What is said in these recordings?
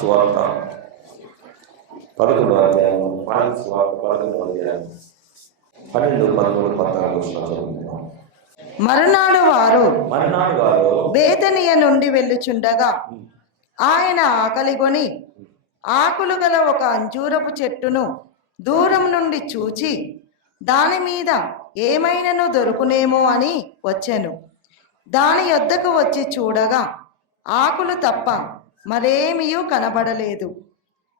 సువార్త 11వ అధ్యాయం, మార్కు సువార్త 11వ అధ్యాయం 12, 13, 14 చదువుకుందాం. మరునాడు వారు బేతనియ నుండి వెళ్ళుచుండగా ఆయన ఆకలిగొని ఆకులు గల ఒక అంజూరపు చెట్టును దూరం నుండి చూచి దాని మీద ఏమైనను దొరుకునేమో అని వచ్చెను. దాని యొద్దకు వచ్చి చూడగా ఆకులు తప్ప మరేమియూ కనబడలేదు.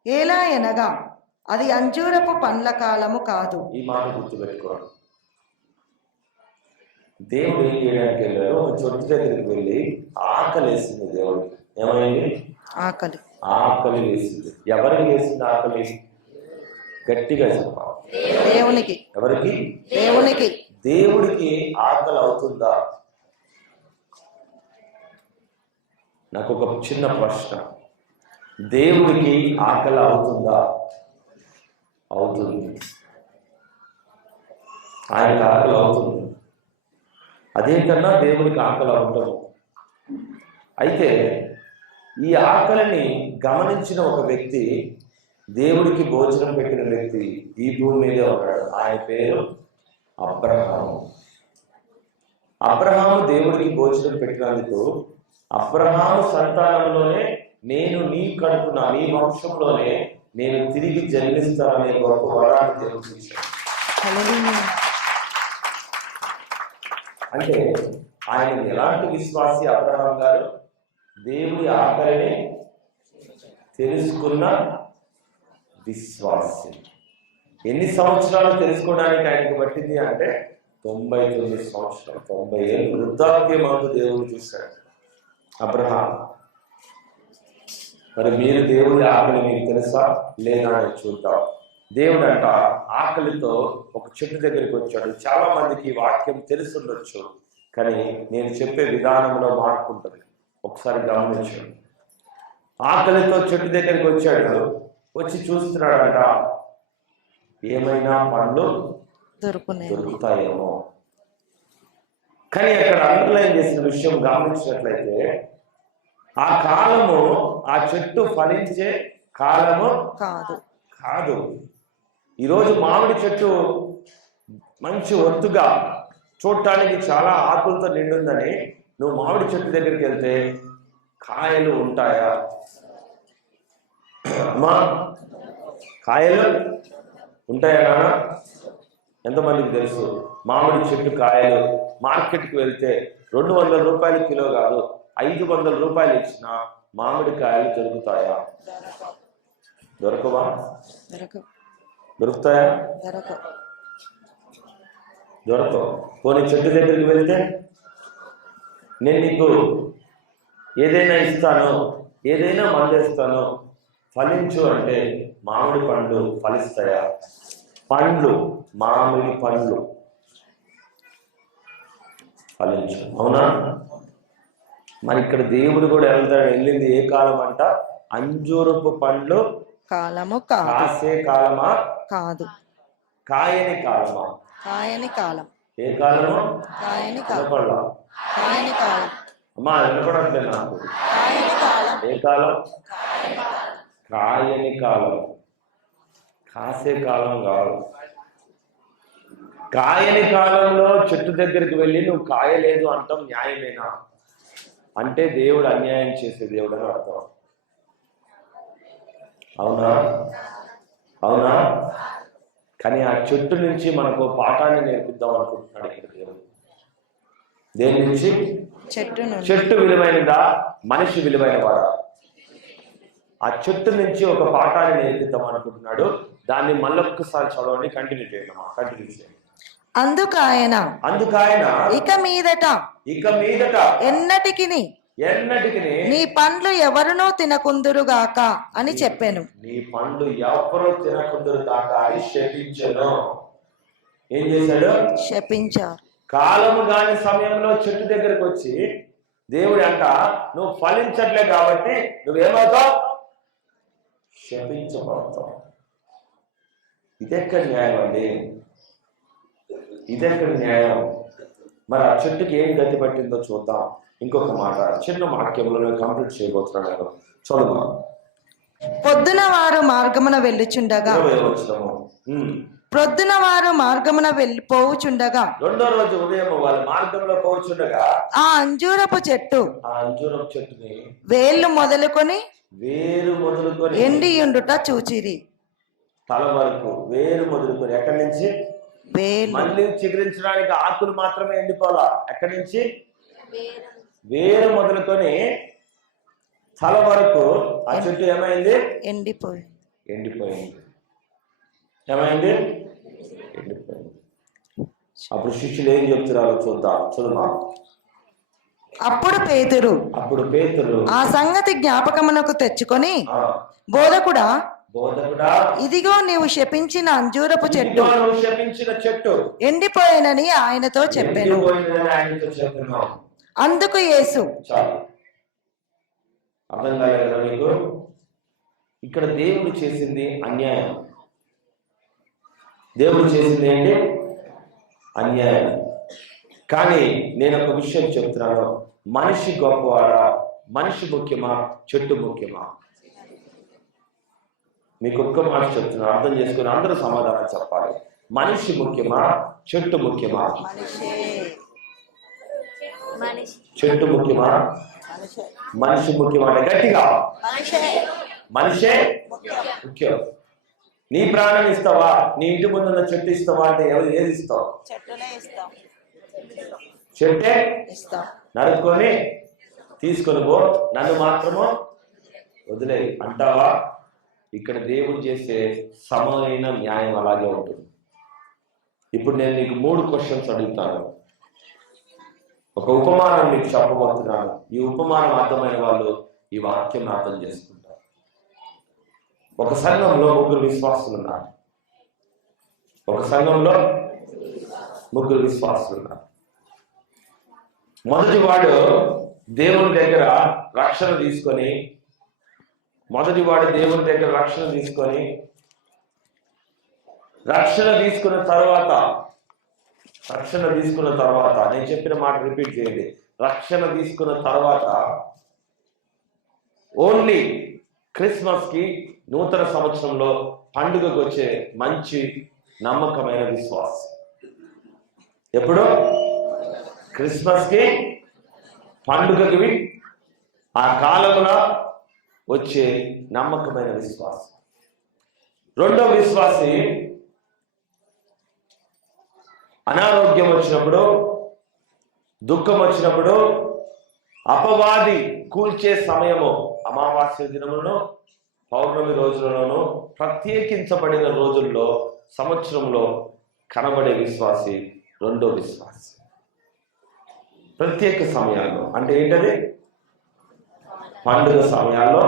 ఎలా అనగా అది అంజూరపు పండ్ల కాలము కాదు. ఈ మాట గుర్తుపెట్టుకోండి. దేవుడు ఏం చేయడానికి వెళ్ళాడు? ఒక చెట్టు దగ్గరికి వెళ్ళి ఆకలి వేసింది. దేవుడు ఏమైంది? ఆకలి వేసింది. ఎవరికి వేసింది ఆకలి? గట్టిగా చెప్పాలి. దేవునికి. ఎవరికి? దేవునికి. దేవుడికి ఆకలి అవుతుందా? నాకు ఒక చిన్న ప్రశ్న. దేవుడికి ఆకలి అవుతుందా? అవుతుంది. ఆయనకు ఆకలి అవుతుంది. అదే కన్నా దేవుడికి ఆకలి ఉండదు. అయితే ఈ ఆకలిని గమనించిన ఒక వ్యక్తి, దేవుడికి భోజనం పెట్టిన వ్యక్తి ఈ భూమి మీదే ఉన్నాడు. ఆయన పేరు అబ్రహాము. అబ్రహాము దేవుడికి భోజనం పెట్టినందుకు అబ్రహాము సంతానంలోనే నేను నీ కడుపున, నీ వంశంలోనే నేను తిరిగి జన్మిస్తాననే గొప్ప వరాన్ని దేవుడు ఇచ్చాడు. అంటే ఆయన ఎలాంటి విశ్వాసి అబ్రహాం గారు? దేవుడి ఆకలిని తెలుసుకున్న విశ్వాసి. ఎన్ని సంవత్సరాలు తెలుసుకోవడానికి ఆయనకు పట్టింది అంటే 99 సంవత్సరాలు, 90 ఏళ్ళు వృద్ధాప్యమందు దేవుడు చూశాడు అబ్రహాం. మరి మీరు దేవుడి ఆకలి మీకు తెలుసా లేదా అని చూద్దాం. దేవుడు అంట ఆకలితో ఒక చెట్టు దగ్గరికి వచ్చాడు. చాలా మందికి ఈ వాక్యం తెలుసుండొచ్చు, కానీ నేను చెప్పే విధానంలో మార్పు ఉంటుంది. ఒకసారి గమనించండి. ఆకలితో చెట్టు దగ్గరికి వచ్చాడు. వచ్చి చూస్తున్నాడంట, ఏమైనా పండ్లు దొరుకుతాయేమో. కానీ అక్కడ అండర్లైన్ చేసిన విషయం గమనించినట్లయితే, ఆ కాలము ఆ చెట్టు ఫలించే కాలము కాదు. ఈరోజు మామిడి చెట్టు మంచి ఒత్తుగా చూడటానికి చాలా ఆకులతో నిండుందని నువ్వు మామిడి చెట్టు దగ్గరికి వెళ్తే కాయలు ఉంటాయా? అమ్మా, కాయలు ఉంటాయా నాన్న? ఎంతమందికి తెలుసు? మామిడి చెట్టు కాయలు మార్కెట్కి వెళ్తే 200 రూపాయలు కిలో కాదు, 500 రూపాయలు ఇచ్చిన మామిడి కాయలు దొరుకుతాయా? దొరకవా? దొరుకుతాయా? దొరకవు. పోనీ చెట్టు దగ్గరికి వెళ్తే నేను నీకు ఏదైనా ఇస్తాను, ఏదైనా మందేస్తాను, ఫలించు అంటే మామిడి పండ్లు ఫలిస్తాయా? పండ్లు, మామిడి పండ్లు ఫలించు. అవునా? మరి ఇక్కడ దేవుడు కూడా వెళ్ళింది ఏ కాలం అంట? అంజూరపు పండ్లు కాలము కాసే కాలమా? కాదు. కాయని కాలమా? కాయని కాలం. ఏ కాలము? కాయని కాలం. అమ్మా వినపడట్లేదు నాకు. ఏ కాలం? కాయని కాలం. కాసే కాలం కాదు. కాయని కాలంలో చెట్టు దగ్గరికి వెళ్ళి నువ్వు కాయలేదు అంటాం న్యాయమేనా? అంటే దేవుడు అన్యాయం చేసే దేవుడు అని అర్థం. అవునా? కానీ ఆ చెట్టు నుంచి మనకు పాఠాన్ని నేర్పిద్దాం అనుకుంటున్నాడు ఇక్కడ దేవుడు. దేని నుంచి? చెట్టు విలువైనదా, మనిషి విలువైన వాడా? ఆ చెట్టు నుంచి ఒక పాఠాన్ని నేర్పిద్దాం అనుకుంటున్నాడు. దాన్ని మళ్ళొక్కసారి చదవండి, కంటిన్యూ చేయండి. అందుకు ఆయన ఇక మీదట ఎన్నటికి నీ పండ్లు ఎవరునూ తినకుందురుగాక అని చెప్పాను. నీ పండ్లు ఎవరు తినకుందురుగాక అని శపించాను. ఏం చేశాడు? శపించారు. కాలము కాని సమయంలో చెట్టు దగ్గరకు వచ్చి దేవుడు అంట, నువ్వు ఫలించట్లే కాబట్టి నువ్వేమవుతావు? శపించబడతావు. ఇదెక్కడ న్యాయం అండి? ఇదెక్కడ న్యాయం? మరి ఆ చెట్టుకి ఏం గతి పట్టిందో చూద్దాం. ఇంకొక మాట, చిన్న వాక్యంలో కంప్లీట్ చేయబోతున్నాను. చదువు. పొద్దున వారు మార్గమున వెళ్ళుచుండగా 20వ వచనము. ప్రొద్దున వారు మార్గమున పోవుచుండగా రెండో రోజు ఉదయం వాళ్ళు మార్గంలో పోచుండగా ఆ అంజూరపు చెట్టు ఆ అంజూరపు చెట్టుని వేళ్ళు మొదలుకొని వేరు మొదలుకొని ఎండియుండుట చూచిరి. తల వరకు వేరు మొదలుకొని ఎక్కడి నుంచి వేళ్ళు మళ్ళీ చిగురించడానికి ఆకులు మాత్రమే ఎండిపోవాలా, ఎక్కడి నుంచి వేరు మొదలుకొని తల వరకు ఆ చెట్టు ఏమైంది? ఎండిపోయింది. ఎండిపోయింది. ఏమైంది? ఎండిపోయింది. అప్పుడు శిష్యులు ఏం చెప్తున్నారో చూద్దామా. అప్పుడు పేతురు ఆ సంగతి జ్ఞాపకమునకు తెచ్చుకొని, బోధకుడా ఇదిగో నీవు శపించిన అంజూరపు చెట్టు ఎండిపోయినని ఆయనతో చెప్పాను. అందుకు యేసు, అర్థం కాలేదు కదా మీకు? ఇక్కడ దేవుడు చేసింది అన్యాయం. దేవుడు చేసింది ఏంటి? అన్యాయం. కానీ నేను ఒక విషయం చెప్తున్నాను, మనిషి గొప్పవాడా, మనిషి ముఖ్యమా, చెట్టు ముఖ్యమా? మీకు ఒక్క మాట చెప్తున్నాను, అర్థం చేసుకుని అందరూ సమాధానం చెప్పాలి. మనిషి ముఖ్యమా, చెట్టు ముఖ్యమా? చెట్టు ముఖ్యమా, మనిషి ముఖ్యమా? అంటే గట్టిగా మనిషే ముఖ్యం. నీ ప్రాణం ఇస్తావా, నీ ఇంటి ముందున్న చెట్టు ఇస్తావా అంటే ఏది ఇస్తావు? చెట్టే నరుక్కొని తీసుకొని పో, నన్ను మాత్రము వదిలే అంటావా? ఇక్కడ దేవుడు చేసే సమైన న్యాయం అలాగే ఉంటుంది. ఇప్పుడు నేను నీకు 3 క్వశ్చన్స్ అడుగుతాను, ఒక ఉపమానం మీకు చెప్పబోతున్నాను. ఈ ఉపమానం అర్థమైన వాళ్ళు ఈ వాక్యం అర్థం చేసుకుంటారు. ఒక సంఘంలో 3 విశ్వాసులు ఉన్నారు. ఒక సంఘంలో 3 విశ్వాసులు ఉన్నారు. మొదటి వాడు దేవుని దగ్గర రక్షణ తీసుకొని రక్షణ తీసుకున్న తర్వాత నేను చెప్పిన మాట రిపీట్ చేయండి. రక్షణ తీసుకున్న తర్వాత ఓన్లీ క్రిస్మస్ కి, నూతన సంవత్సరంలో పండుగకు వచ్చే మంచి నమ్మకమైన విశ్వాసం. ఎప్పుడు? క్రిస్మస్ కి, పండుగకి, ఆ కాలంలో వచ్చే నమ్మకమైన విశ్వాసం. రెండో విశ్వాసి అనారోగ్యం వచ్చినప్పుడు, దుఃఖం వచ్చినప్పుడు, అపవాది కూల్చే సమయము, అమావాస్య దినములను, పౌర్ణమి రోజులలోనూ, ప్రత్యేకించబడిన రోజుల్లో, సంవత్సరంలో కనబడే విశ్వాసి రెండో విశ్వాసి. ప్రత్యేక సమయాల్లో అంటే ఏంటది? పండుగ సమయాల్లో,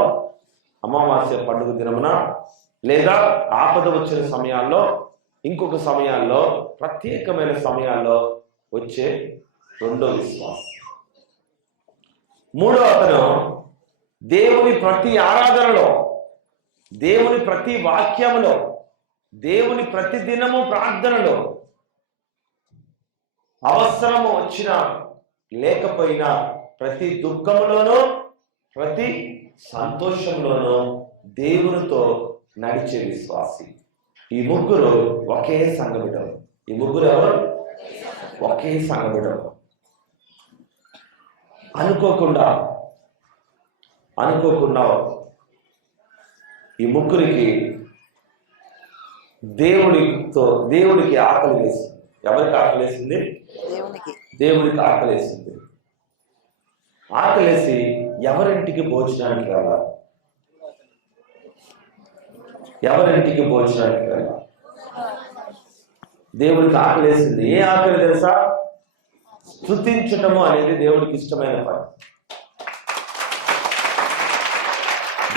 అమావాస్య పండుగ దినమున, లేదా ఆపద వచ్చిన సమయాల్లో, ఇంకొక సమయాల్లో, ప్రత్యేకమైన సమయాల్లో వచ్చే రెండో విశ్వాసం. మూడో అతను దేవుని ప్రతి ఆరాధనలో, దేవుని ప్రతి వాక్యములో, దేవుని ప్రతి దినము ప్రార్థనలో, అవసరము వచ్చినా లేకపోయినా, ప్రతి దుఃఖంలోనూ ప్రతి సంతోషంలోనూ దేవునితో నడిచే విశ్వాసి. ఈ 3 ఒకే సంఘబిడ్డలు. ఈ 3 ఎవరు? ఒకే సంఘబిడ్డలు. అనుకోకుండా ఈ 3కి దేవుడికి ఆకలి వేసింది. ఎవరికి ఆకలి వేసింది? దేవుడికి ఆకలి వేసింది. ఆకలేసి ఎవరింటికి భోజనానికి వెళ్ళాలి? ఎవరింటికి భోజనానికి వెళ్ళాలి? దేవుడికి ఆకలేసింది. ఏ ఆకలి తెలుసా? స్తుతించటము అనేది దేవుడికి ఇష్టమైన పని.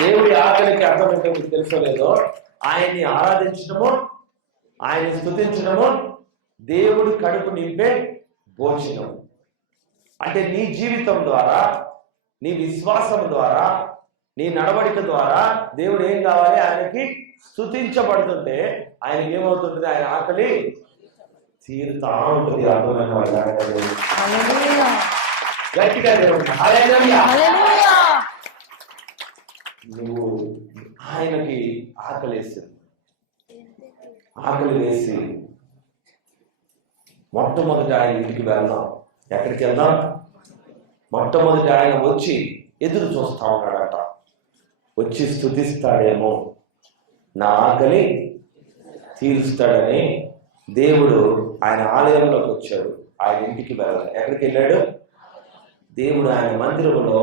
దేవుడి ఆకలికి అర్థం ఏంటో మీకు తెలుసో లేదో, ఆయన్ని ఆరాధించడము, ఆయన్ని స్తుతించడము, దేవుడి కడుపు నింపే భోజనం. అంటే నీ జీవితం ద్వారా, నీ విశ్వాసం ద్వారా, నీ నడవడిక ద్వారా దేవుడు ఏం కావాలి? ఆయనకి స్తుతించబడుతుంటే ఆయనకి ఏమవుతుంటుంది? ఆయన ఆకలి తీరుతా ఉంటుంది. అర్థమైన గట్టిగా నువ్వు ఆయనకి ఆకలేసింది. ఆకలి వేసి మొట్టమొదటి ఆయన ఇంటికి వెళ్దాం. ఎక్కడికి వెళ్దాం? మొట్టమొదటి ఆయన వచ్చి ఎదురు చూస్తా ఉన్నాడట. వచ్చి స్తుతిస్తాడేమో, నా ఆకలి తీరుస్తాడని దేవుడు ఆయన ఆలయంలోకి వచ్చాడు. ఆయన ఇంటికి వెళ్ళాలి. ఎక్కడికి వెళ్ళాడు? దేవుడు ఆయన మందిరంలో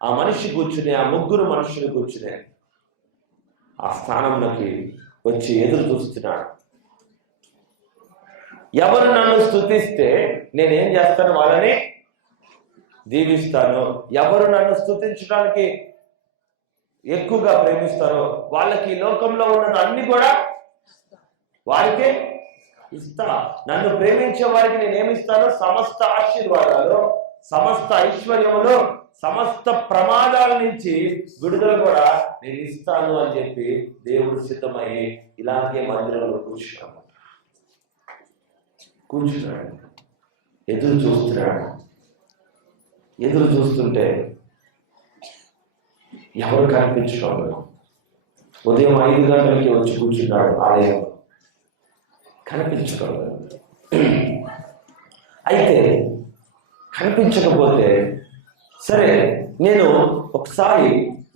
ఆ మనిషి కూర్చుని, ఆ ముగ్గురు మనుషులు కూర్చుని ఆ స్థానంలోకి వచ్చి ఎదురు చూస్తున్నాడు. ఎవరు నన్ను స్తుతిస్తే నేనేం చేస్తాను? వాళ్ళని దీవిస్తాను. ఎవరు నన్ను స్తుతించడానికి ఎక్కువగా ప్రేమిస్తారో వాళ్ళకి లోకంలో ఉన్నది అన్ని కూడా వారికే ఇస్తా. నన్ను ప్రేమించే వారికి నేనేమిస్తాను? సమస్త ఆశీర్వాదాలు, సమస్త ఐశ్వర్యములు, సమస్త ప్రమాదాల నుంచి విడుదల కూడా నేను ఇస్తాను అని చెప్పి దేవుడు సిద్ధమయ్యి ఇలాగే మందిరంలో కూర్చున్నాడు. ఎదురు చూస్తున్నాడు. ఎదురు చూస్తుంటే ఎవరు కనిపించడం లేదు. ఉదయం 5 గంటలకి వచ్చి కూర్చున్నాడు ఆలయంలో, కనిపించడం లేదు. అయితే కనిపించకపోతే సరే నేను ఒకసారి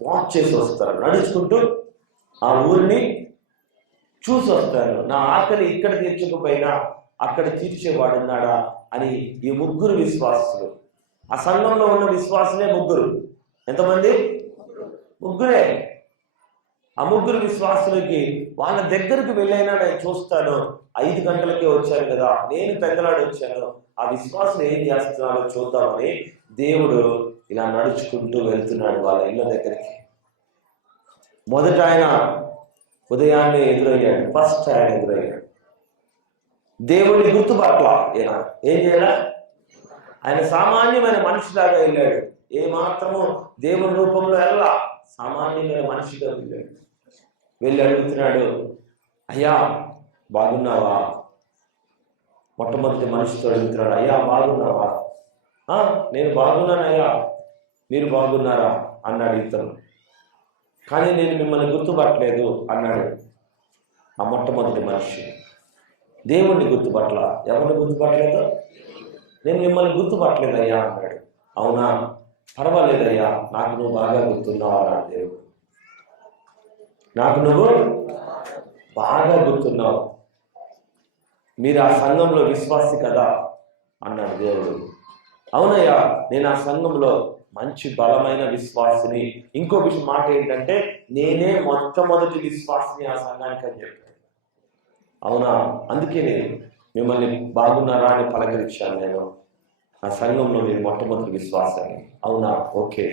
వాక్ చేసి వస్తాను, నడుచుకుంటూ ఆ ఊరిని చూసి వస్తాను. నా ఆకలి ఇక్కడ తీర్చకపోయినా అక్కడ తీర్చేవాడున్నాడా అని ఈ ముగ్గురు విశ్వాసులు, ఆ సంఘంలో ఉన్న విశ్వాసులే ముగ్గురు. ఎంతమంది? ముగ్గురే. ఆ ముగ్గురు విశ్వాసులకి వాళ్ళ దగ్గరకు వెళ్ళైనా నేను చూస్తాను. 5 గంటలకే వచ్చాను కదా, నేను పెద్దలాడి వచ్చాను, ఆ విశ్వాసులు ఏం చేస్తున్నారో చూద్దామని దేవుడు ఇలా నడుచుకుంటూ వెళ్తున్నాడు వాళ్ళ ఇళ్ళ దగ్గరికి. మొదట ఆయన ఉదయాన్నే ఎదురయ్యాడు. ఫస్ట్ ఆయన ఎదురయ్యాడు. దేవుడిని గుర్తుపట్ల ఏం చేయాల? ఆయన సామాన్యమైన మనిషిలాగా వెళ్ళాడు. ఏ మాత్రము దేవుని రూపంలో వెళ్ళా, సామాన్యమైన మనిషిగా వెళ్ళాడు. వెళ్ళి అడుగుతున్నాడు, అయ్యా బాగున్నావా? మొట్టమొదటి మనిషితో అడుగుతున్నాడు, అయ్యా బాగున్నావా? నేను బాగున్నానయ్యా, మీరు బాగున్నారా అన్నాడు ఇతను. కానీ నేను మిమ్మల్ని గుర్తుపట్టలేదు అన్నాడు ఆ మొట్టమొదటి మనిషి. దేవుణ్ణి గుర్తుపట్ల. ఎవరిని గుర్తుపట్టలేదు? నేను మిమ్మల్ని గుర్తుపట్టలేదయ్యా అన్నాడు. అవునా, పర్వాలేదయ్యా, నాకు నువ్వు బాగా గుర్తున్నావు అన్నాడు దేవుడు. నాకు నువ్వు బాగా గుర్తున్నావు, మీరు ఆ సంఘంలో విశ్వాసి కదా అన్నాడు దేవుడు. అవునయ్యా, నేను ఆ సంఘంలో మంచి బలమైన విశ్వాసిని. ఇంకో మాట ఏంటంటే నేనే మొట్టమొదటి విశ్వాసిని ఆ సంఘానికి అని చెప్పాను. అవునా, అందుకే నేను మిమ్మల్ని బాగున్నారా అని పలకరించాను. నేను ఆ సంఘంలో మీరు మొట్టమొదటి విశ్వాసాన్ని. అవునా, ఓకే.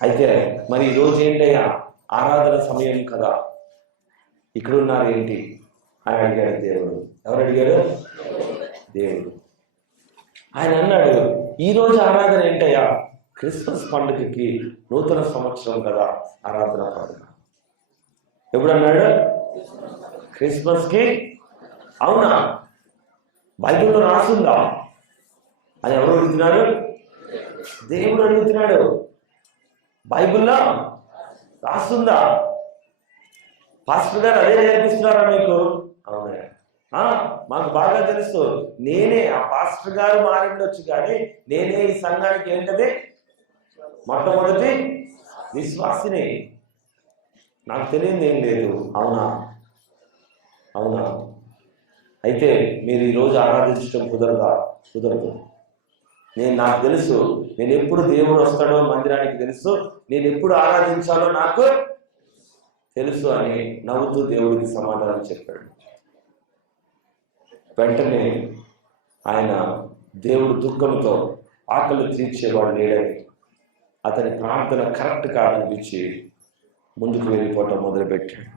అయితే మరి ఈరోజు ఏంటయ్యా, ఆరాధన సమయం కదా, ఇక్కడున్నారు ఏంటి అని అడిగాడు దేవుడు. ఎవరు అడిగాడు? దేవుడు. ఆయన అన్నాడు, ఈరోజు ఆరాధన ఏంటయ్యా? క్రిస్మస్ పండుగకి, నూతన సంవత్సరం కదా ఆరాధన పండుగ. ఎప్పుడు అన్నాడు? క్రిస్మస్కి. అవునా, బైబిల్లో రాసుందా అని ఎవరు అడుగుతున్నాడు? దేవుడు అడుగుతున్నాడు. బైబిల్లో రాస్తుందా? పాస్టర్ గారు అదే నేర్పిస్తున్నారా మీకు? అవునా, మాకు బాగా తెలుసు. నేనే, ఆ పాస్టర్ గారు మారిండొచ్చు కానీ నేనే ఈ సంఘానికి ఏంటది మొట్టమొదటి విశ్వాసిని. నాకు తెలియదు ఏం లేదు. అవునా, అవునా. అయితే మీరు ఈరోజు ఆరాధించడం కుదరదు. నాకు తెలుసు, నేను ఎప్పుడు దేవుడు వస్తాడో మందిరానికి తెలుసు, నేను ఎప్పుడు ఆరాధించాలో నాకు తెలుసు అని నవ్వుతూ దేవుడికి సమాధానం చెప్పాడు. వెంటనే ఆయన దేవుడు దుఃఖంతో ఆకలి తీర్చేవాడు లేడని అతని ప్రార్థన కరెక్ట్ కాదనిపించి ముందుకు వెళ్ళిపోవటం మొదలుపెట్టాడు.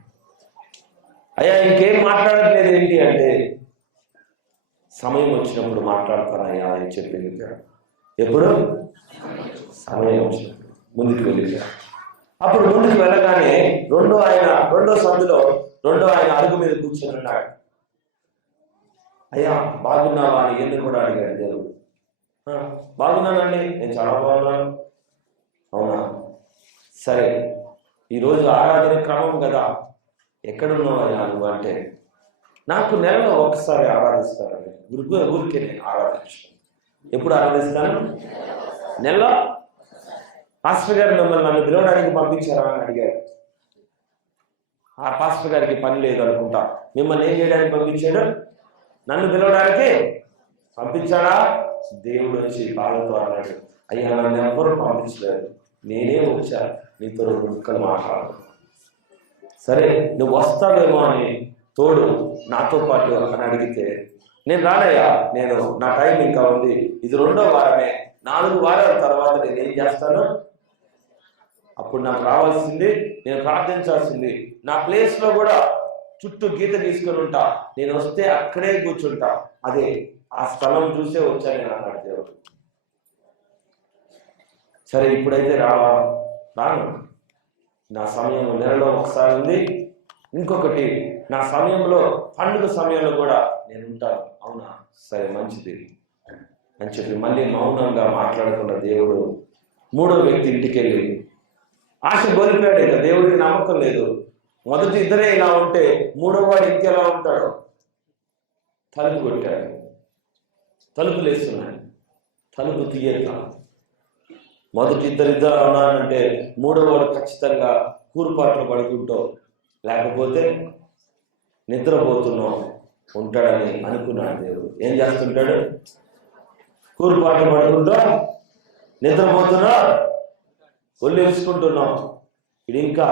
అయ్యా ఇంకేం మాట్లాడట్లేదు ఏంటి అంటే, సమయం వచ్చినప్పుడు మాట్లాడతానయ్యా అని చెప్పి వెళ్ళిపోయాడు. ఎప్పుడు? సమయం వచ్చినప్పుడు ముందుకు వెళ్ళిపోయాడు. అప్పుడు ముందుకు వెళ్ళగానే రెండో సందులో ఆయన అడుగు మీద కూర్చొని ఉన్నాడు. అయ్యా బాగున్నావా అని ఎందుకు కూడా అడిగాడు దేవుడు. బాగున్నానండి, నేను చాలా బాగున్నాను. అవునా, సరే ఈరోజు ఆరాధన క్రమం కదా, ఎక్కడున్నావయ్యా నువ్వు అంటే, నాకు నెలలో ఒకసారి ఆరాధిస్తానండి. ఊరికే నేను ఆరాధించాను. ఎప్పుడు ఆరాధిస్తాను? నెలలో. పాస్టర్ గారు మిమ్మల్ని నన్ను పిలవడానికి పంపించారా అని అడిగారు. ఆ పాస్టర్ గారికి పని లేదు అనుకుంటా, మిమ్మల్ని ఏం చేయడానికి పంపించాడు? నన్ను పిలవడానికి పంపించాడా? దేవుడు వచ్చి బాధతో అన్నాడు, అయ్యా నన్ను ఎవరు పంపించలేదు, నేనే వచ్చా నీతో 2 ముక్కలు మాట్లాడు. సరే నువ్వు వస్తావేమో అని తోడు నాతో పాటు అని అడిగితే, నేను రానయ్యా, నా టైం ఇంకా ఉంది, ఇది 2వ వారమే, 4 వారాల తర్వాత నేను ఏం చేస్తాను? అప్పుడు నాకు రావాల్సింది, నేను ప్రార్థించాల్సింది, నా ప్లేస్లో కూడా చుట్టూ గీత తీసుకొని ఉంటా, నేను వస్తే అక్కడే కూర్చుంటా, అదే ఆ స్థలం చూసే వచ్చా నేను అన్నాడు దేవుడు. సరే ఇప్పుడైతే రాను, నా సమయం నెలలో ఒకసారి ఉంది, ఇంకొకటి నా సమయంలో పండుగ సమయంలో కూడా నేను ఉంటాను. అవునా, సరే మంచిది అని చెప్పి మళ్ళీ మౌనంగా మాట్లాడుకున్న దేవుడు 3వ వ్యక్తి ఇంటికి వెళ్ళి ఆశ కోల్పోయాడు. ఇక దేవుడికి నమ్మకం లేదు. మొదటి 2 ఇలా ఉంటే 3వ వాడు ఇంకెలా ఉంటాడు? తలుపు కొట్టాడు, తలుపులు వేస్తున్నాడు, తలుపు తీయక. మొదటి 2 ఉన్నానంటే 3వ వాడు ఖచ్చితంగా కూరుపాట్లు పడుకుంటూ లేకపోతే నిద్రపోతున్నాం ఉంటాడని అనుకున్నాడు దేవుడు. ఏం చేస్తుంటాడు? కూరుపాట్లు పడుకుంటూ నిద్రపోతున్నా, ఒళ్ళు వేసుకుంటున్నాం, ఇది ఇంకా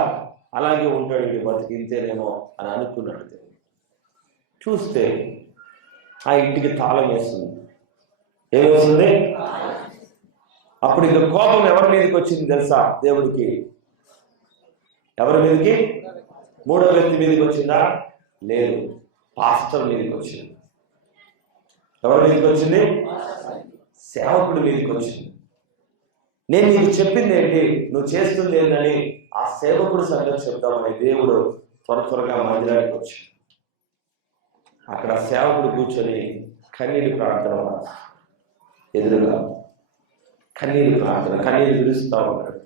అలాగే ఉంటాడు, ఇది బతికింతేనేమో అని అనుకున్నాడు దేవుడు. చూస్తే ఆ ఇంటికి తాళం వేస్తుంది. ఏమేస్తుంది? అప్పుడు ఇక కోపం ఎవరి మీదకి వచ్చింది తెలుసా దేవుడికి? ఎవరి మీదకి? 3వ వ్యక్తి మీదకి వచ్చిందా? లేదు, పాస్టర్ మీదకి వచ్చింది. ఎవరి మీదకి వచ్చింది? సేవకుడి మీదకి వచ్చింది. నేను నీకు చెప్పింది ఏంటి, నువ్వు చేస్తుంది ఏంటని ఆ సేవకుడు సంగతి చెప్తామని దేవుడు త్వరగా మందిరానికి వచ్చాడు. అక్కడ సేవకుడు కూర్చొని కన్నీటి ప్రార్థన, ఎదురుగా కన్నీటి ప్రార్థన, కన్నీరు విడుస్తూ ఉన్నాడు.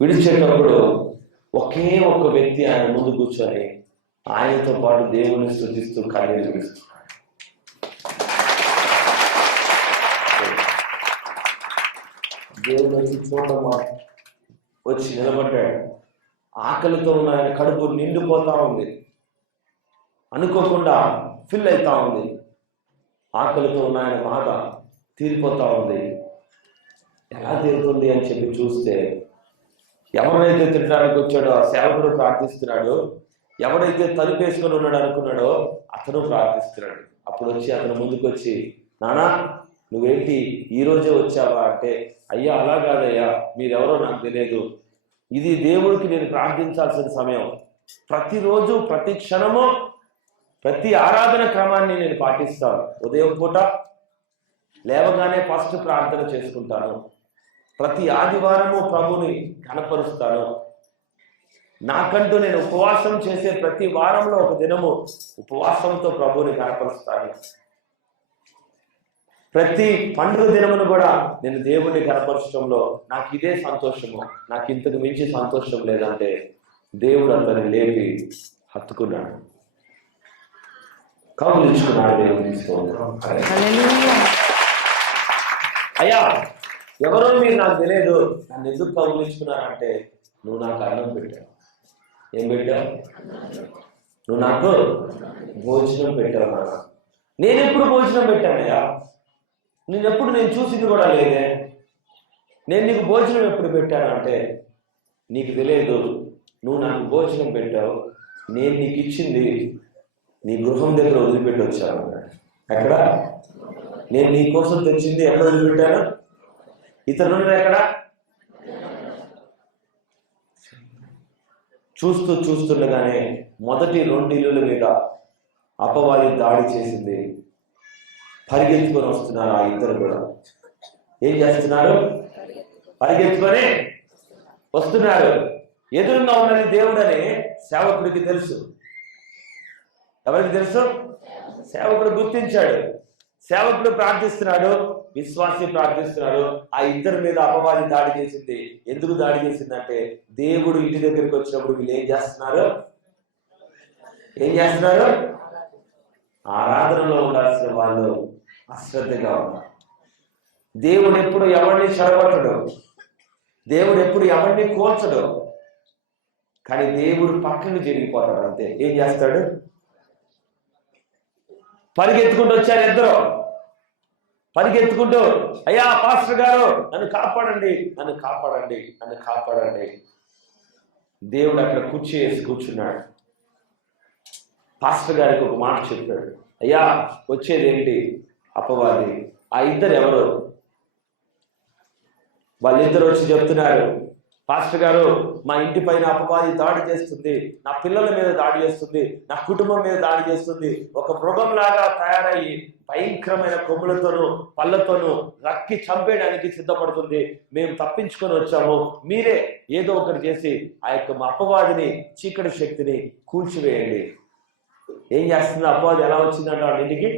విడిచేటప్పుడు ఒకే ఒక్క వ్యక్తి ఆయన ముందు కూర్చొని ఆయనతో పాటు దేవుని స్తుతిస్తూ కన్నీరు విడుస్తున్నాడు. దేవుడు వచ్చి చూడమ్మా వచ్చి నిలబడ్డాడు. ఆకలితో ఉన్న ఆయన కడుపు నిండిపోతా ఉంది, అనుకోకుండా ఫిల్ అవుతా ఉంది. ఆకలితో ఉన్న ఆయన బాధ తీరిపోతా ఉంది. ఎలా తీరుతుంది అని చెప్పి చూస్తే, ఎవరైతే తినడానికి వచ్చాడో ఆ సేవకుడు ప్రార్థిస్తున్నాడు, ఎవరైతే తలుపేసుకొని ఉన్నాడు అనుకున్నాడో అతను ప్రార్థిస్తున్నాడు. అప్పుడు వచ్చి అతను ముందుకు వచ్చి, నానా నువ్వేంటి ఈరోజే వచ్చావా అంటే, అయ్యా అలా కాదయ్యా, మీరెవరో నాకు తెలియదు, ఇది దేవుడికి నేను ప్రార్థించాల్సిన సమయం. ప్రతిరోజు ప్రతి క్షణము ప్రతి ఆరాధన క్రమాన్ని నేను పాటిస్తాను. ఉదయం పూట లేవగానే ఫస్ట్ ప్రార్థన చేసుకుంటాను. ప్రతి ఆదివారము ప్రభుని కనపరుస్తాను. నాకంటూ నేను ఉపవాసం చేసే ప్రతి వారంలో ఒక దినము ఉపవాసంతో ప్రభుని కనపరుస్తాను. ప్రతి పండుగ దినమును కూడా నేను దేవుణ్ణి కనపరచడంలో నాకు ఇదే సంతోషము, నాకు ఇంతకు మించి సంతోషం లేదంటే దేవుడు అందరిని లేపి హత్తుకున్నాడు, కౌగిలించుకున్నాడు. దేవుని స్తోత్రం. అయ్యా ఎవరో మీరు నాకు తెలియదు, నన్ను ఎందుకు కౌగిలించుకున్నానంటే, నువ్వు నాకు అన్నం పెట్టావు. ఏం పెట్టావు? నువ్వు నాకు భోజనం పెట్టావు. నాన్న నేను ఎప్పుడు భోజనం పెట్టానయ్యా? నేను చూసింది కూడా లేదే. నేను నీకు భోజనం ఎప్పుడు పెట్టానంటే, నీకు తెలియదు, నువ్వు నాకు భోజనం పెట్టావు, నేను నీకు ఇచ్చింది నీ గృహం దగ్గర వదిలిపెట్టి వచ్చాను. ఎక్కడ? నేను నీ కోసం తెచ్చింది ఎక్కడ వదిలిపెట్టాను? ఇతరులు ఎక్కడ? చూస్తుండగానే మొదటి 2 ఇల్లుల మీద అపవాది దాడి చేసింది. పరిగెత్తుకొని వస్తున్నారు ఆ ఇద్దరు కూడా. ఏం చేస్తున్నారు? పరిగెత్తుకొని వస్తున్నారు. ఎదురుగా ఉన్నది దేవుడని సేవకుడికి తెలుసు. ఎవరికి తెలుసు? సేవకుడు గుర్తించాడు. సేవకుడు ప్రార్థిస్తున్నాడు, విశ్వాసి ప్రార్థిస్తున్నాడు. ఆ ఇద్దరి మీద అపవాది దాడి చేసింది. ఎందుకు దాడి చేసిందంటే దేవుడు ఇంటి దగ్గరికి వచ్చినప్పుడు వీళ్ళు ఏం చేస్తున్నారు? ఆరాధనలో ఉండాల్సిన వాళ్ళు అశ్రద్ధగా ఉన్నారు. దేవుడు ఎప్పుడు ఎవరిని చెడగొట్టడు, దేవుడు ఎప్పుడు ఎవరిని కోల్చడు. కానీ దేవుడు పక్కకు జరిగిపోతాడు అంతే. ఏం చేస్తాడు? పరిగెత్తుకుంటూ వచ్చారు ఇద్దరు, పరిగెత్తుకుంటూ, అయ్యా పాస్టర్ గారు నన్ను కాపాడండి, నన్ను కాపాడండి, నన్ను కాపాడండి. దేవుడు అక్కడ కుర్చీ వేసి కూర్చున్నాడు. పాస్టర్ గారికి ఒక మాట చెప్పాడు, అయ్యా వచ్చేది ఏంటి? అపవాది. ఆ ఇద్దరు ఎవరు? వాళ్ళిద్దరు వచ్చి చెప్తున్నారు, పాస్టర్ గారు మా ఇంటి పైన అపవాది దాడి చేస్తుంది, నా పిల్లల మీద దాడి చేస్తుంది, నా కుటుంబం మీద దాడి చేస్తుంది. ఒక మృగంలాగా తయారయ్యి భయంకరమైన కొమ్ములతోనూ పళ్ళతోనూ రక్కి చంపేయడానికి సిద్ధపడుతుంది. మేము తప్పించుకొని వచ్చాము, మీరే ఏదో ఒకటి చేసి ఆ యొక్క అపవాదిని, చీకటి శక్తిని కూల్చివేయండి. ఏం చేస్తుంది అపవాది? ఎలా వచ్చిందంటే వాళ్ళ ఇంటికి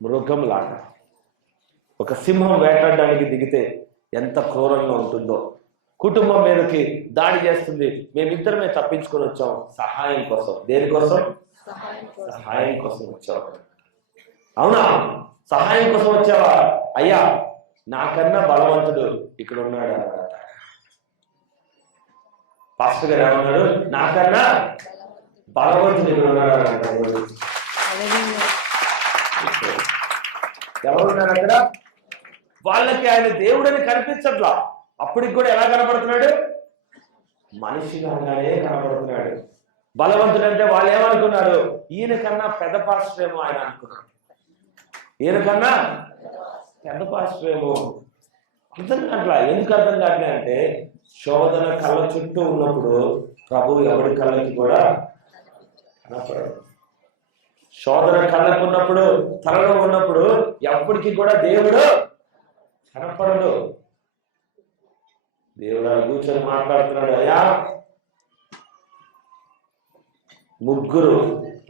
మృగంలాగా. ఒక సింహం వేటాడడానికి దిగితే ఎంత క్రూరంగా ఉంటుందో కుటుంబం మీదకి దాడి చేస్తుంది. మేమిద్దరమే తప్పించుకొని వచ్చాం సహాయం కోసం. దేనికోసం? సహాయం కోసం వచ్చావు. అవునా? సహాయం కోసం వచ్చావా? అయ్యా నాకన్నా బలవంతుడు ఇక్కడ ఉన్నాడు అన్నాడట. పాస్టర్ గారు ఏమన్నాడు? నాకన్నా బలవంతుడు ఇక్కడ ఉన్నాడు అన్నాడు. ఎవరున్నారు అక్కడ? వాళ్ళకి ఆయన దేవుడని కనిపించట్లా. అప్పటికి కూడా ఎలా కనపడుతున్నాడు? మనిషిగానే కనపడుతున్నాడు. బలవంతుడు అంటే వాళ్ళు ఏమనుకున్నారు? ఈయన కన్నా పెద్ద పాస్టర్ ఏమో ఆయన అనుకున్నాడు. ఈయన కన్నా పెద్ద పాస్టర్ ఏమో. అర్థం కావట్లా. ఎందుకు అర్థం కావట్లే అంటే శోధన కళ్ళ చుట్టూ ఉన్నప్పుడు ప్రభు ఎవరి కళ్ళకి కూడా కనపడదు. శోధన కళ్ళకు ఉన్నప్పుడు, తలలో ఉన్నప్పుడు ఎప్పటికీ కూడా దేవుడు కనపడడు. దేవుడు కూర్చొని మాట్లాడుతున్నాడు, అయ్యా ముగ్గురు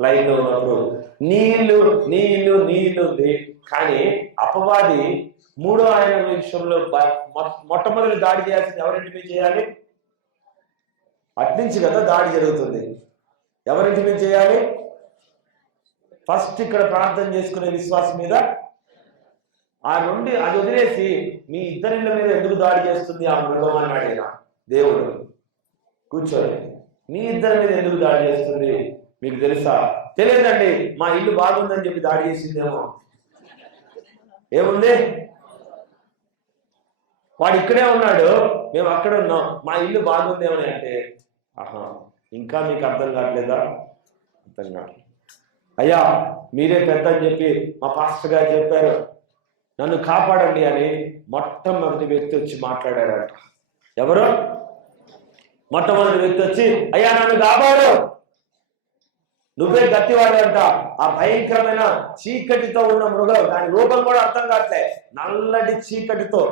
లైన్ లో ఉన్నప్పుడు నీళ్లు నీళ్లు నీళ్లు ఉంది. కానీ అపవాది మూడో ఆయన విషయంలో మొట్టమొదటి దాడి చేయాల్సింది ఎవరింటి మీద చేయాలి? అట్నుంచి కదా దాడి జరుగుతుంది. ఎవరింటి మీద చేయాలి? ఫస్ట్ ఇక్కడ ప్రార్థన చేసుకునే విశ్వాసం మీద. ఆ నుండి అది వదిలేసి మీ ఇద్దరిళ్ళ మీద ఎందుకు దాడి చేస్తుంది ఆ మృగం అన్నాడు ఆయన. దేవుడు కూర్చొని మీ ఇద్దరి మీద ఎందుకు దాడి చేస్తుంది మీకు తెలుసా? తెలియదండి, మా ఇల్లు బాగుందని చెప్పి దాడి చేసిందేమో. ఏముంది? వాడు ఇక్కడే ఉన్నాడు, మేము అక్కడ ఉన్నాం, మా ఇల్లు బాగుందేమో అంటే ఆహా ఇంకా మీకు అర్థం కావట్లేదా? అర్థం కావట్లేదు. అయ్యా మీరే పెద్ద అని చెప్పి మా పాస్టర్ గారు చెప్పారు, నన్ను కాపాడండి అని మొట్టమొదటి వ్యక్తి వచ్చి మాట్లాడాడంట. ఎవరు? మొట్టమొదటి వ్యక్తి వచ్చి అయ్యా నన్ను కాపాడు, నువ్వే గట్టివాడంట. ఆ భయంకరమైన చీకటితో ఉన్న మృగం, దాని రూపం కూడా అర్థం కావట్లే. నల్లటి చీకటితో,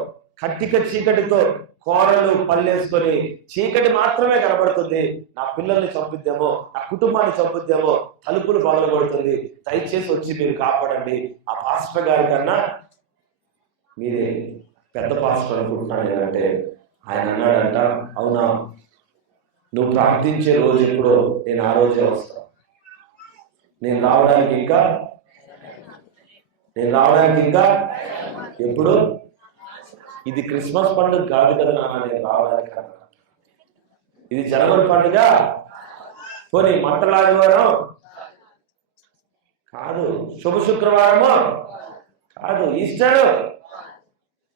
కట్టిక చీకటితో, కోరలు పల్లేసుకొని చీకటి మాత్రమే కనబడుతుంది. నా పిల్లల్ని చంపుద్దేమో, నా కుటుంబాన్ని చంపుద్దేమో, తలుపులు పగలగొడుతుంది, దయచేసి వచ్చి మీరు కాపాడండి. ఆ పాస్టర్ గారి కన్నా మీరే పెద్ద పాస్టర్ అనుకుంటున్నాను అంటే ఆయన అన్నాడంట, అవునా నువ్వు ప్రార్థించే రోజు ఎప్పుడో నేను ఆ రోజే వస్తాను. నేను రావడానికి ఇంకా ఎప్పుడు? ఇది క్రిస్మస్ పండుగ కాదు కదా నాన్న నేను రావడానికి అన్నా. ఇది జనవరి పండుగ, పోనీ మంటల ఆదివారం కాదు, శుభ శుక్రవారము కాదు, ఈస్టర్.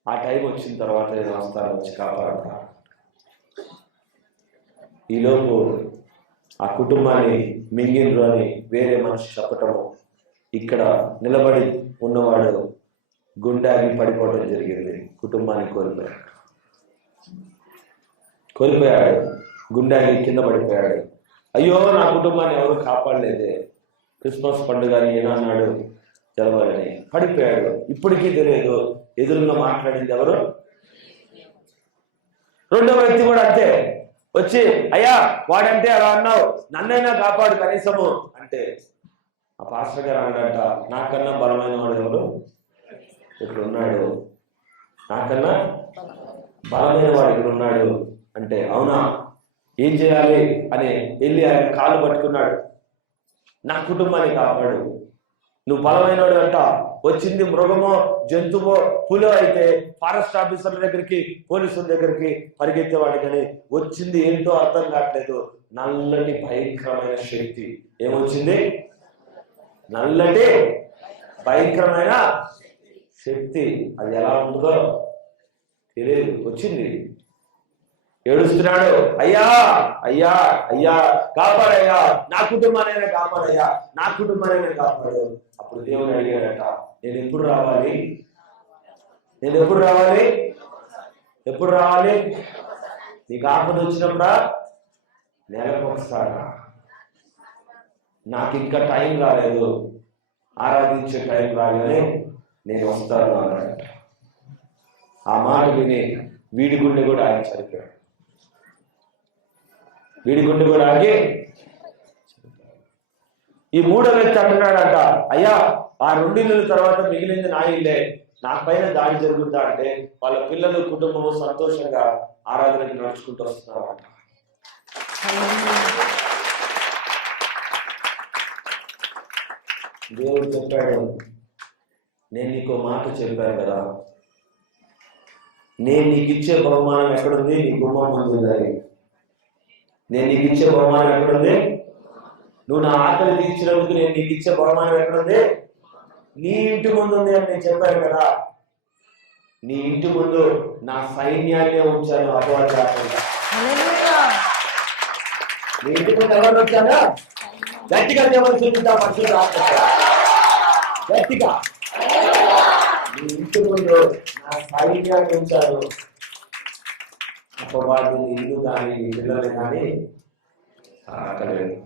ఆ టైం వచ్చిన తర్వాత నేను వస్తాను, వచ్చి కాపాడతా. ఈలోపు ఆ కుటుంబాన్ని మింగిండ్రు అని వేరే మనిషి చెప్పటము, ఇక్కడ నిలబడి ఉన్నవాడు గుండాగి పడిపోవడం జరిగింది. కుటుంబాన్ని కోల్పోయాడు, గుండాగి కింద పడిపోయాడు. అయ్యో నా కుటుంబాన్ని ఎవరు కాపాడలేదే, క్రిస్మస్ పండుగ ఏనన్నాడు తెలవాలని పడిపోయాడు. ఇప్పటికీ తెలియదు ఎదురుగా మాట్లాడింది ఎవరు. రెండో వ్యక్తి కూడా అంతే వచ్చి అయ్యా వాడంటే అలా అన్నావు, నన్నైనా కాపాడు కనీసము అంటే ఆ పాస్టర్ గారు అన్నాడంట, నాకన్నా బలమైన వాడు ఎవరు ఇక్కడ ఉన్నాడు, నాకన్నా బలమైన వాడు ఇక్కడ ఉన్నాడు అంటే, అవునా ఏం చేయాలి అని వెళ్ళి ఆయన కాళ్ళు పట్టుకున్నాడు. నా కుటుంబాన్ని కాపాడు, నువ్వు బలమైన వాడు అంట. వచ్చింది మృగమో జంతువో పులో అయితే ఫారెస్ట్ ఆఫీసర్ల దగ్గరికి పోలీసుల దగ్గరికి పరిగెత్తేవాడు, కానీ వచ్చింది ఏంటో అర్థం కావట్లేదు. నల్లటి భయంకరమైన శక్తి. ఏమొచ్చింది? నల్లటి భయంకరమైన శక్తి. అది ఎలా ఉంటుందో తెలియదు, వచ్చింది. ఏడుస్తున్నాడు, అయ్యా అయ్యా అయ్యా కాపాడయ్యా, నా కుటుంబానైనా కాపాడయ్యా, నా కుటుంబానైనా కాపాడు. అప్పుడు దేవుని అడిగాడట, నేను ఎప్పుడు రావాలి? నేను ఎప్పుడు రావాలి? ఎప్పుడు రావాలి? నీకు ఆపద వచ్చినప్పుడా? నెలకు ఒకసారి. నాకు ఇంకా టైం రాలేదు, ఆరాధించే టైం రాగానే నేను వస్తాను అన్నాడట. ఆ మాట విని వీడి గుండె కూడా ఆయన చనిపోయాడు. వీడి గుండె కూడా ఆగి. ఈ మూడో వ్యక్తి అంటున్నాడంట, అయ్యా ఆ 2 ఇళ్ళ తర్వాత మిగిలింది నా ఇల్లే, నా పైన దాడి జరుగుతుందా అంటే వాళ్ళ పిల్లలు కుటుంబము సంతోషంగా ఆరాధనకి నడుచుకుంటూ వస్తున్నారంట. దేవుడు చెప్పాడు, నేను నీకు మాట చెప్పాను కదా, నేను నీకు ఇచ్చే బహుమానం ఎక్కడుంది? నీ గుమ్మం ముందు ఉంది. నేను నీకు ఇచ్చే బహుమానం ఎక్కడుంది? నువ్వు నా ఆకలి తీర్చినందుకు నేను నీకు ఇచ్చే బహుమానం ఎక్కడుంది? నీ ఇంటి ముందు ఉంది అని నేను చెప్పాను కదా. నీ ఇంటి ముందు నా సైన్యాన్ని ఉంచాను, అపవాది రాకుండా. నీ ఇంటి ముందు ఎవరు వచ్చారా? గట్టిగా దేవుని చూపిద్దా, మనుషులు రాకుండా గట్టిగా. నీ ఇంటి ముందు నా సైన్యాన్ని ఉంచాను, అపవాది ఇల్లు కానీ పిల్లలు కానీ ఆకలేదు.